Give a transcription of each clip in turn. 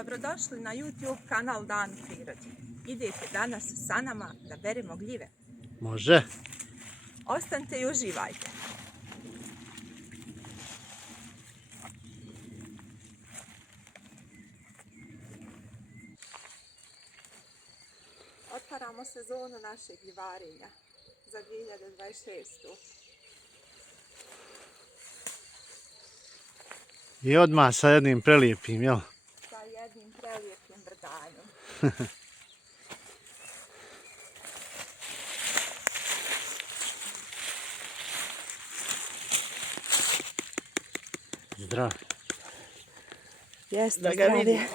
Dobrodošli na YouTube kanal Dan u prirodi. Idete danas sa nama da beremo gljive. Može. Ostanite i uživajte. Otvaramo sezonu našeg gljivarenja za 2026. I odmah sa jednim prelijepim, jel? Sa jednim prelijepim brdanjem. Zdrav. Jeste, Da ga zdravije. vidimo.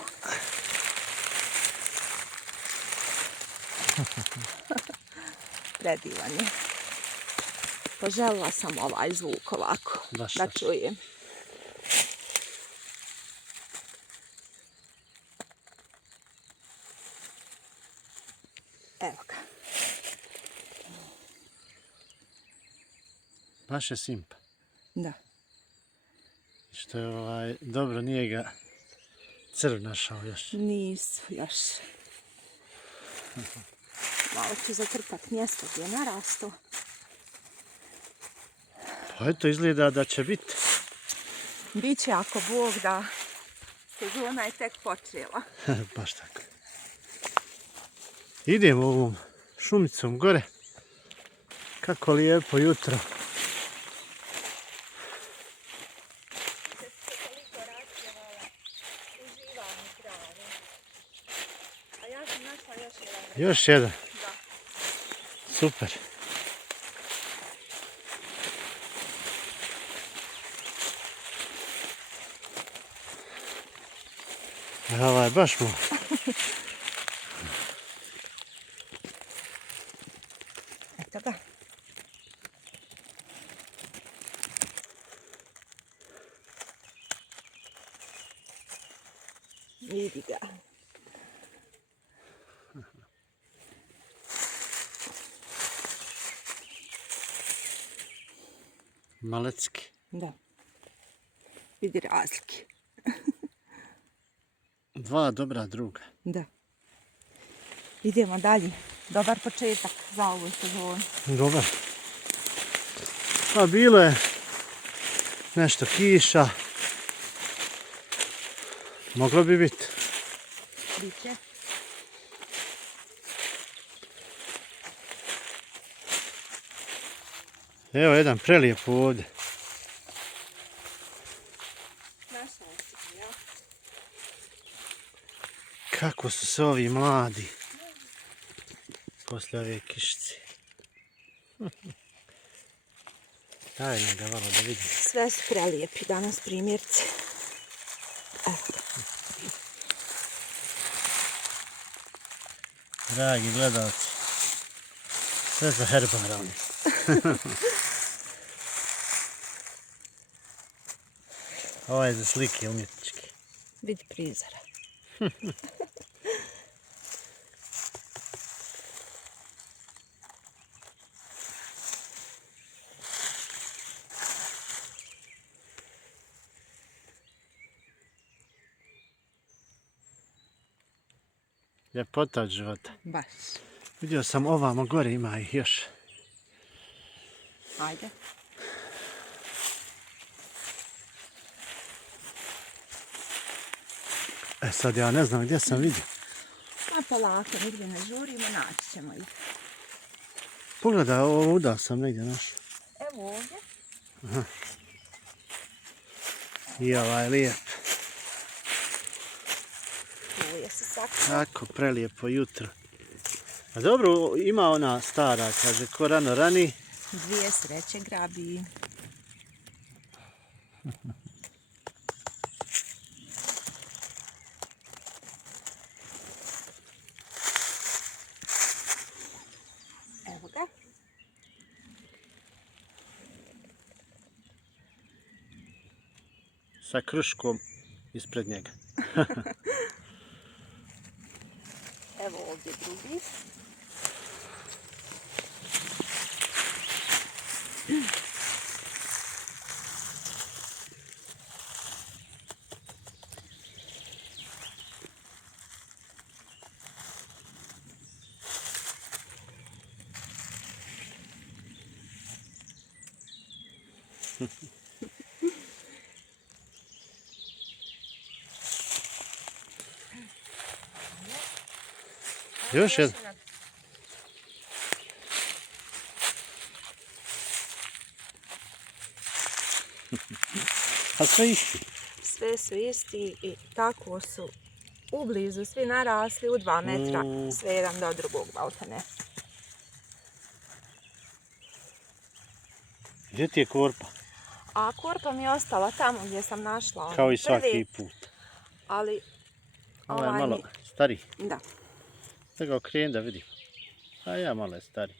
Predivan je. Poželjela sam ovaj zvuk ovako, Baš da baš. čujem. Evo ga. Baš je simpa. Da. Što je dobro, nije ga crv našao još. Nisu još. Malo ću zatrpat mjesto gdje je narastao. Pa eto, izgleda da će biti. Biće ako Bog da sezona je tek počela. Baš tako. Idemo ovom šumicom gore. Kako lijepo jutro. A ja sam našla još jedan. Još jedan. Da. Super. Ovaj baš mu. Eto ga. Vidi ga. Malecki. Da. Vidi razlike. Dva dobra druga. Da. Idemo dalje. Dobar početak za ovu sezonu. Dobar. Pa bilo je nešto kiša. Moglo bi biti. Biće. Evo jedan prelijep ovdje. Našao si, ja. Kako su se ovi mladi poslije ove kišice. Daj nam ga malo da vidim. Sve su prelijepi danas primjerci. Evo. Dragi gledalci, sve za herbara oni. Ovo je za slike umjetničke. Vidi prizora. Ljepota od života. Baš. Vidio sam ovamo gore ima ih još. Ajde. E sad ja ne znam gdje sam vidio. Pa polako, nigdje ne žurimo, naći ćemo ih. Pogledaj, ovuda sam negdje našao. Evo ovdje. I ovaj lijep. Tu je se sakrio. Kako prelijepo jutro. A dobro, ima ona stara, kaže, ko rano rani. Dvije sreće grabi. Evo ga. Sa kruškom ispred njega. Evo ovdje drugi. Još jedan. A sve isti. Sve su isti i tako su ublizu svi narasli u 2 metra, sve jedan do drugog, maltene. Gdje ti je korpa? A korpa mi je ostala tamo gdje sam našla. Kao i svaki put. Ali Ovo je malo stariji. Da. Da ga okrenem da vidim. A ja malo je stariji.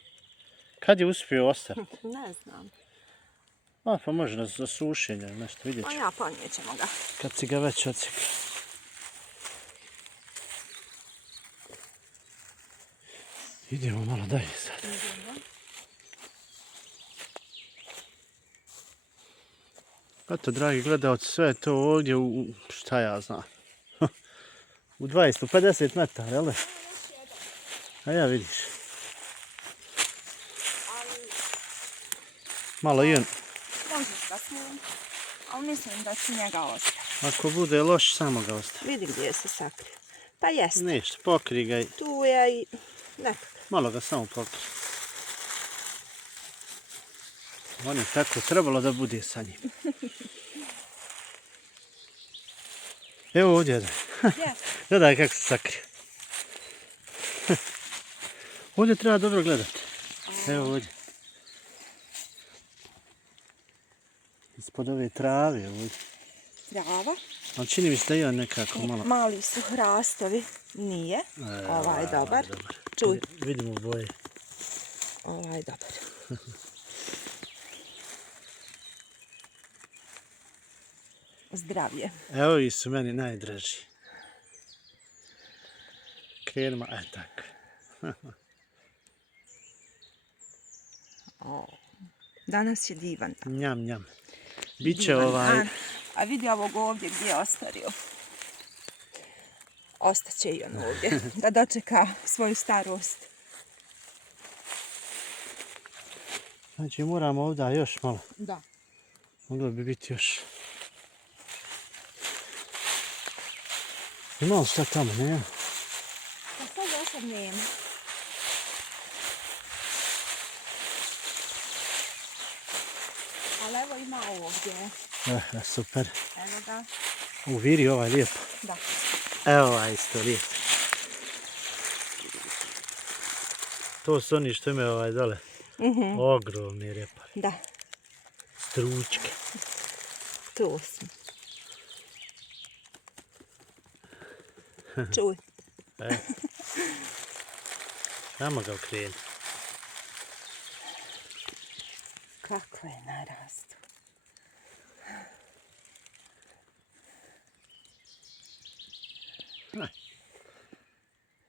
Kad je uspio ostati? Ne znam. A, pa može za sušenje, nešto vidjet ću. A ja ponije ćemo ga. Kad si ga već odsjekao. Idemo malo dalje sad. Eto, dragi gledalci, sve je to ovdje u šta ja znam. U 20-50 metara, jel? A ja vidiš. Malo i on. Možeš ga snimiti, ali mislim da ću njega ostaviti. Ako bude loš, samo ga ostavi. Vidi gdje se sakrio. Pa jeste. Ništa, pokri ga i Tu je i nekako. malo ga samo pokri. On je tako trebalo da bude sa njim. Evo ovdje jedan. Gdje? Gledaj kako se sakrio. Ovdje treba dobro gledati. Evo ovdje. Ispod ove trave ovdje. Trava. Ali čini mi se da je on nekako malo... Mali su hrastovi. Nije. Ovaj je dobar. Čuj. Vidimo boje. Ovaj je dobar. Zdravlje. Evo ovi su meni najdraži. Krenimo, tako. Danas je divan dan. Njam, njam. Biće Divan ovaj... dan. A vidi ovog ovdje gdje je ostario. Ostaće i on ovdje. Da dočeka svoju starost. Znači moramo ovdje još malo. Da. Moglo bi biti još. Ima li šta tamo, nema? Pa sad osad nema. Ali evo ima ovdje. Super. Evo ga. Viri ovaj lijep. Da. Evo ovaj isto lijep. To su oni što imaju ovaj dole. Ogromni repavi. Da. Stručke. Tu su. Čuj. Samo ga okreni. Kako je narastu.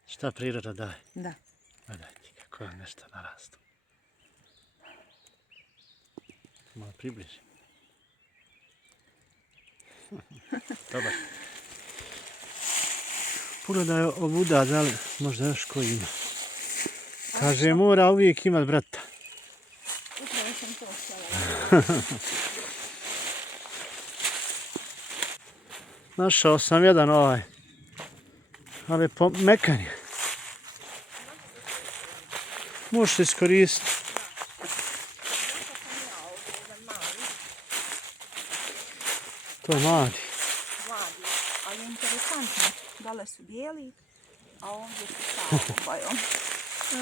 Šta priroda daje? Da. Gledaj ti kako je nešto narastu. Malo približi. Dobar. Pogledaj ovuda, da li možda još koji ima. Kaže, mora uvijek imat brata. Upravo sam to htjela. Našao sam jedan ovaj. Ali mekan je. Možeš iskoristiti. To je mladi. Mladi, ali interesantno. Dole su bijeli, a ovdje su sa bojom.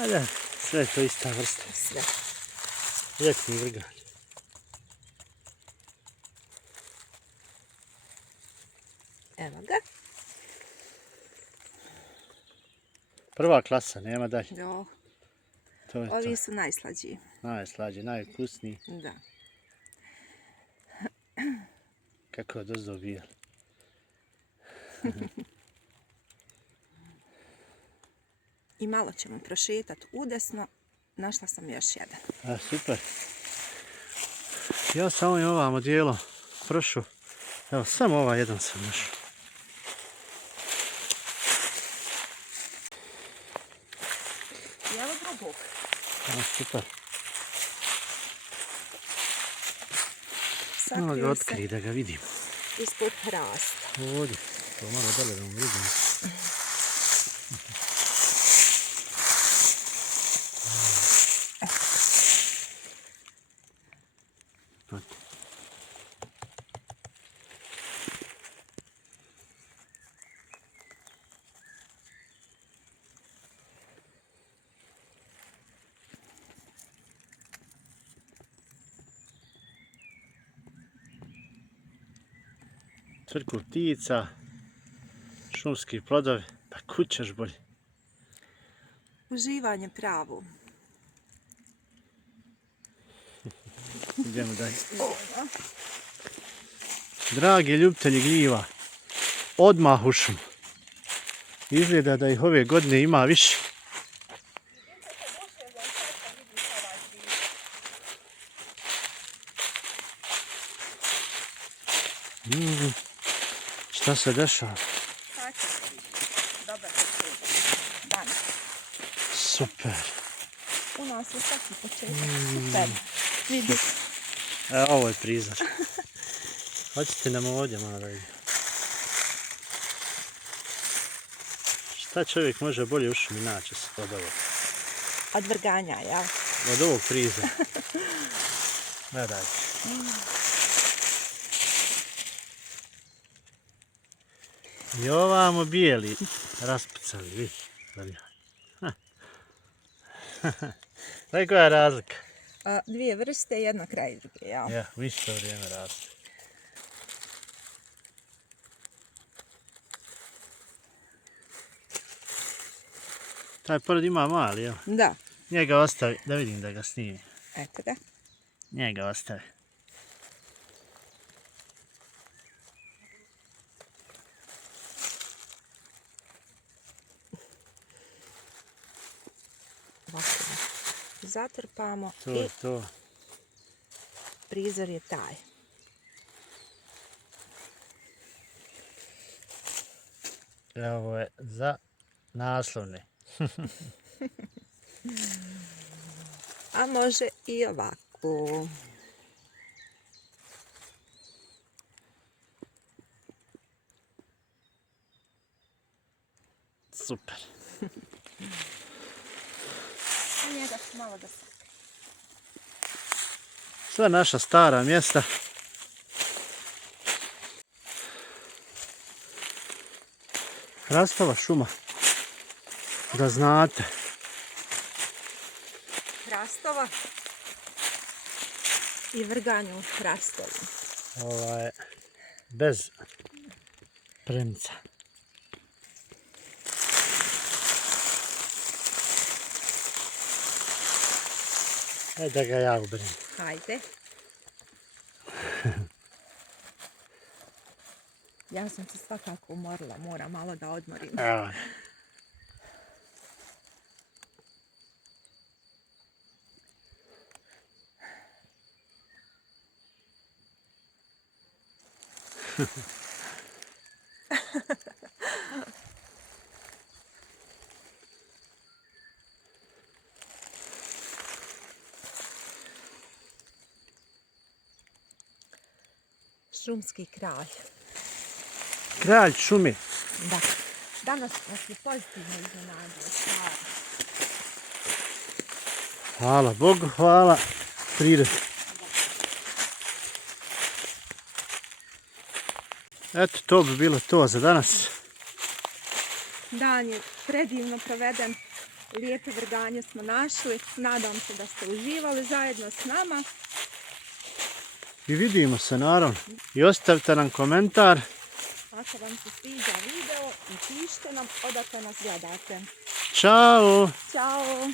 A da, sve je to ista vrsta. Sve. Ljetni vrgan. Evo ga. Prva klasa, nema dalje. Jo. To je to. Ovi su najslađiji. Najslađi, najukusniji. Da. Kako je dozdo bijel. I malo ćemo prošetati udesno. Našla sam još jedan. A, super. Ja sam ovim ovamo dijelo prošao. Evo, samo ovaj jedan sam našao. I evo drugog. A, super. Malo ga sakrio se otkri da ga vidim. ispod hrasta. Ovdje. To malo dole da mu vidim. Crku ptica, šumski plodovi, pa kud ćeš bolje. Uživanje pravo. Idemo dalje. Dragi ljubitelji gljiva, odmah u šumu. Izgleda da ih ove godine ima više. Šta se dešava? Dobar dan. Super. U nas je svaki početak. Super. Vidi. Ovo je prizor. Hoćete nam ovdje malo da vidim. Šta čovjek može bolje u šumi naći od ovog? Od vrganja, ja. Od ovog prizora. Gledajte. I ovamo bijeli raspucali, vidi. Znaš koja je razlika? Dvije vrste, jedna kraj druge, ja. Ja, u isto vrijeme raste. Taj pored ima mali, jel? Da. Njega ostavi, da vidim da ga snimi. Eto ga. Njega ostavi. Ovako. Zatrpamo To i je to. prizor je taj. Ovo je za naslovne. A može i ovako. Super. Njega ću malo da sakrijem. Sve naša stara mjesta. Hrastova šuma. Da znate. Hrastova i vrganje u hrastovu. Ova je bez premca. Ajde da ga ja ubrem. Hajde. Ja sam se svakako umorila, moram malo da odmorim. Evo. Šumski kralj. Kralj šume. Da. Danas nas je pozitivno iznenadio. Hvala Bogu, hvala prirodi. Eto, to bi bilo to za danas. Dan je predivno proveden. Lijepe vrganje smo našli. Nadam se da ste uživali zajedno s nama. I vidimo se naravno. I ostavite nam komentar. Ako vam se sviđa video i pišite nam odakle nas gledate. Ćao! Ćao!